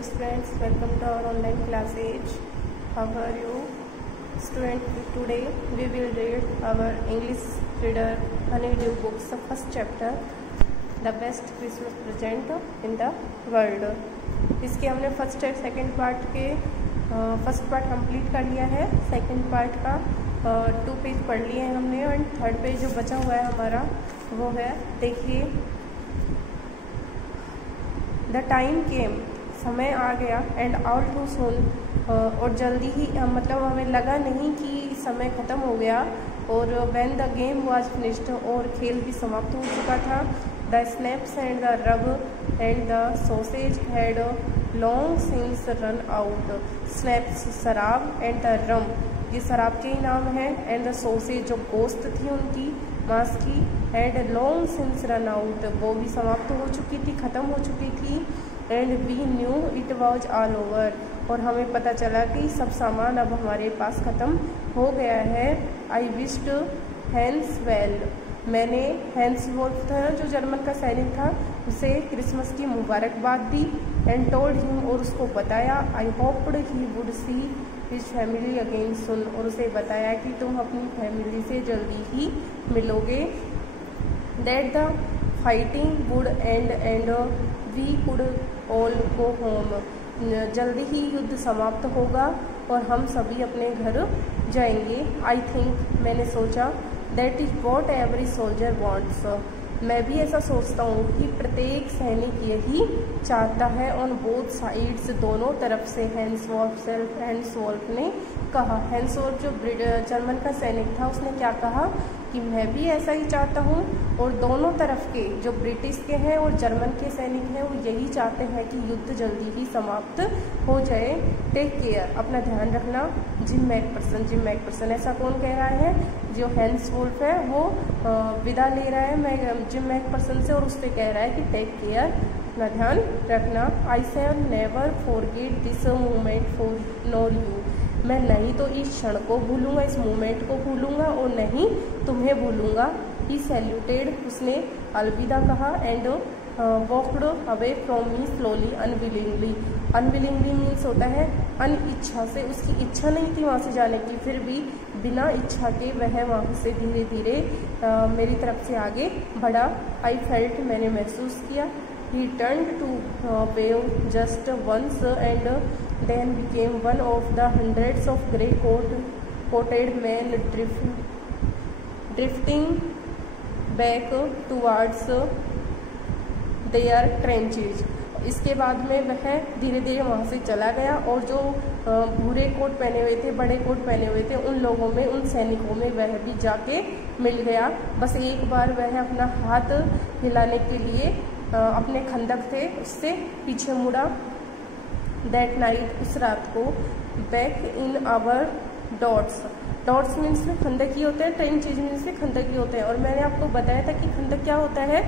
Hello students, welcome to our online classes. How are you? Student, today we will read our English reader Honeydew books, the first chapter, The Best Christmas Present in the World. इसके हमने first और second part के first part complete कर लिया है, second part का 2 page पढ़ लिए हैं हमने और थर्ड पेज जो बचा हुआ है हमारा वो है, देखिए, द टाइम केम, समय आ गया, एंड ऑल टू सून, और जल्दी ही, मतलब हमें लगा नहीं कि समय ख़त्म हो गया, और when the game was finished, और खेल भी समाप्त हो चुका था, द स्नैप्स एंड द रब and the sausage had long since run out, snaps शराब एंड द रम, ये शराब के ही नाम है, एंड द सॉसेज जो गोश्त थी उनकी, मांस की, and long since run out, वो भी समाप्त हो चुकी थी, ख़त्म हो चुकी थी, and we knew it was all over, और हमें पता चला कि सब सामान अब हमारे पास ख़त्म हो गया है। आई विश्ड हैंस वेल, मैंने हैंस वोल्फ था जो जर्मन का सैनिक था, उसे क्रिसमस की मुबारकबाद दी, एंड टोल्ड हिम, और उसको बताया, I hoped he would see his family again soon, और उसे बताया कि तुम अपनी फैमिली से जल्दी ही मिलोगे, that the fighting would end we could all go home, जल्दी ही युद्ध समाप्त होगा और हम सभी अपने घर जाएंगे। आई थिंक, मैंने सोचा, that is what every soldier wants, मैं भी ऐसा सोचता हूँ कि प्रत्येक सैनिक यही चाहता है, ऑन बोथ साइड्स, दोनों तरफ से, हैंसवोल्फ ने कहा। हैंसवोल्फ जो जर्मन का सैनिक था उसने क्या कहा कि मैं भी ऐसा ही चाहता हूँ, और दोनों तरफ के जो ब्रिटिश के हैं और जर्मन के सैनिक हैं वो यही चाहते हैं कि युद्ध जल्दी ही समाप्त हो जाए। टेक केयर, अपना ध्यान रखना। जिम मैकपर्सन, ऐसा कौन कह रहा है? जो हैंसवोल्फ है वो विदा ले रहा है जिम मैकपर्सन से, और उस पर कह रहा है कि टेक केयर, अपना ध्यान रखना। I shall never forget this moment for nor you, मैं नहीं तो इस क्षण को भूलूंगा, इस मोमेंट को भूलूंगा, और नहीं तुम्हें भूलूंगा। ही सैल्यूटेड, उसने अलविदा कहा, and walked away from me slowly unwillingly, unwillingly means होता है अनिच्छा से, उसकी इच्छा नहीं थी वहाँ से जाने की, फिर भी बिना इच्छा के वह वहाँ से धीरे धीरे मेरी तरफ से आगे बढ़ा। आई फेल्ट, मैंने महसूस किया। He turn to wave just once and then became one of the hundreds of grey coated men drifting back towards their trenches. इसके बाद में वह धीरे धीरे वहाँ से चला गया, और जो भूरे कोट पहने हुए थे, बड़े कोट पहने हुए थे, उन लोगों में, उन सैनिकों में वह भी जाके मिल गया। बस एक बार वह अपना हाथ हिलाने के लिए अपने खंदक थे उससे पीछे मुड़ा। दैट नाइट, उस रात को, back in our dugouts means खंदक ही होते हैं, ट्रेंचेज मीन्स खंदक ही होते हैं, और मैंने आपको बताया था कि खंदक क्या होता है,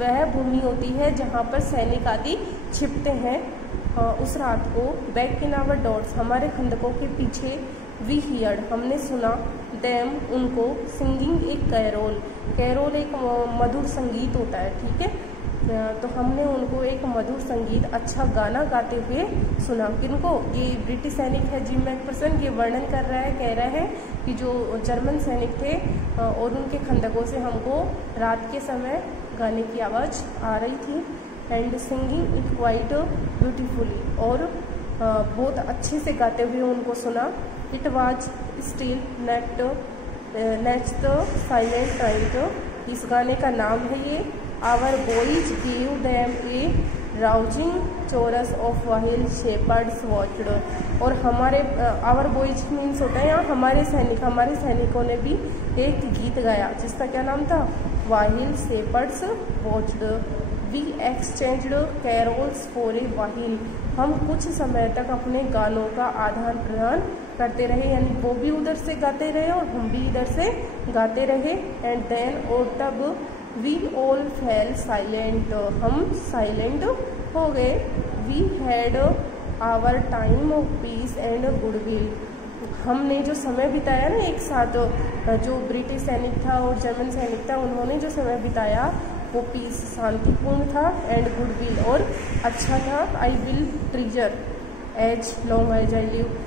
वह भूमि होती है जहाँ पर सैनिक आदि छिपते हैं। उस रात को, बैक इन आवर डॉट्स, हमारे खंदकों के पीछे, वी हियर्ड, हमने सुना, देम, उनको, सिंगिंग एक कैरोल एक मधुर संगीत होता है, ठीक है, तो हमने उनको एक मधुर संगीत, अच्छा गाना गाते हुए सुना। किनको? ये ब्रिटिश सैनिक है जिम मैकपर्सन, ये वर्णन कर रहा है, कह रहा है कि जो जर्मन सैनिक थे और उनके खंदकों से हमको रात के समय गाने की आवाज़ आ रही थी, and singing it quite beautifully, और बहुत अच्छे से गाते हुए उनको सुना। It was still next silent night, इस गाने का नाम है ये। Our boys give them a rousing chorus of while shepherds watched, और हमारे आवर बॉयज मीन्स होता है यहाँ हमारे सैनिकों ने भी एक गीत गाया जिसका क्या नाम था? While shepherds watched. We exchanged carols for a while, हम कुछ समय तक अपने गानों का आदान प्रदान करते रहे, यानी वो भी उधर से गाते रहे और हम भी इधर से गाते रहे। एंड देन, और तब, वी ऑल फेल साइलेंट, हम साइलेंट हो गए। We had our time of peace and goodwill, हमने जो समय बिताया ना एक साथ, जो ब्रिटिश सैनिक था और जर्मन सैनिक था, उन्होंने जो समय बिताया वो पीस शांतिपूर्ण था, एंड गुडविल और अच्छा था, I will treasure as long as I live.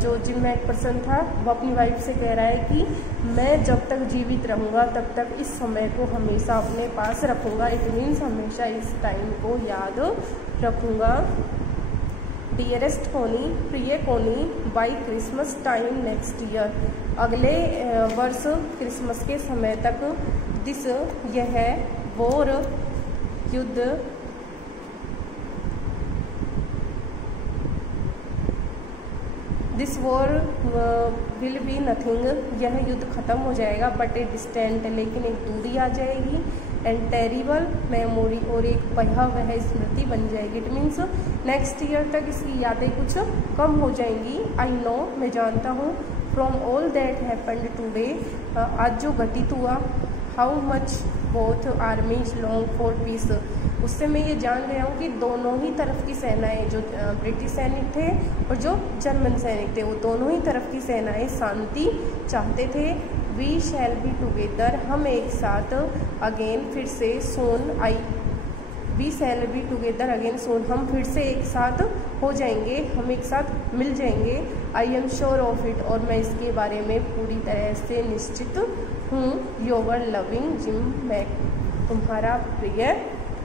जो जिम मैक पर्सन था वो अपनी वाइफ से कह रहा है कि मैं जब तक जीवित रहूँगा तब तक इस समय को हमेशा अपने पास रखूँगा। इट मीन्स हमेशा इस टाइम को याद रखूँगा। डियरेस्ट कोनी, प्रिय कोनी, by Christmas time next year, अगले वर्ष क्रिसमस के समय तक, दिस यह वॉर युद्ध, this war will be nothing, यह युद्ध खत्म हो जाएगा, बट ए डिस्टेंट, लेकिन एक दूरी आ जाएगी, एंड टेरिबल मेमोरी, और एक भयावह स्मृति बन जाएगी। इट मीन्स नेक्स्ट ईयर तक इसकी यादें कुछ कम हो जाएंगी। आई नो, मैं जानता हूँ, from all that happened today, आज जो घटित हुआ, how much both आर्मीज long for piece, उससे मैं ये जान गया हूँ कि दोनों ही तरफ की सेनाएं, जो ब्रिटिश सैनिक थे और जो जर्मन सैनिक थे, वो दोनों ही तरफ की सेनाएं शांति चाहते थे। वी शैल बी टुगेदर, हम एक साथ, अगेन फिर से, soon I, we shall be together again soon, हम फिर से एक साथ हो जाएंगे, हम एक साथ मिल जाएंगे। I am sure of it, और मैं इसके बारे में पूरी तरह से निश्चित हूँ। योर लविंग जिम मैक, तुम्हारा प्रिय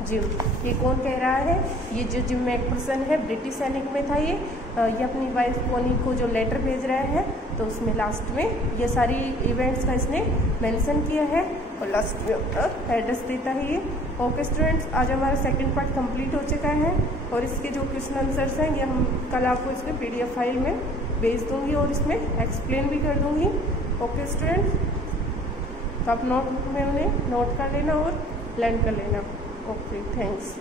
जिम। ये कौन कह रहा है? ये जो जिम मैक पर्सन है, ब्रिटिश सैनिक में था ये अपनी वाइफ कोनी को जो लेटर भेज रहा है, तो उसमें लास्ट में ये सारी इवेंट्स का इसने मेंशन किया है, और लास्ट में अपना एड्रेस देता है ये। ओके स्टूडेंट्स, आज हमारा सेकंड पार्ट कंप्लीट हो चुका है, और इसके जो क्वेश्चन आंसर्स हैं ये हम कल आपको इसमें PDF फाइल में भेज दूँगी, और इसमें एक्सप्लेन भी कर दूँगी। ओके स्टूडेंट्स, तो आप नोट में उन्हें नोट कर लेना और लर्न कर लेना। Okay, thanks.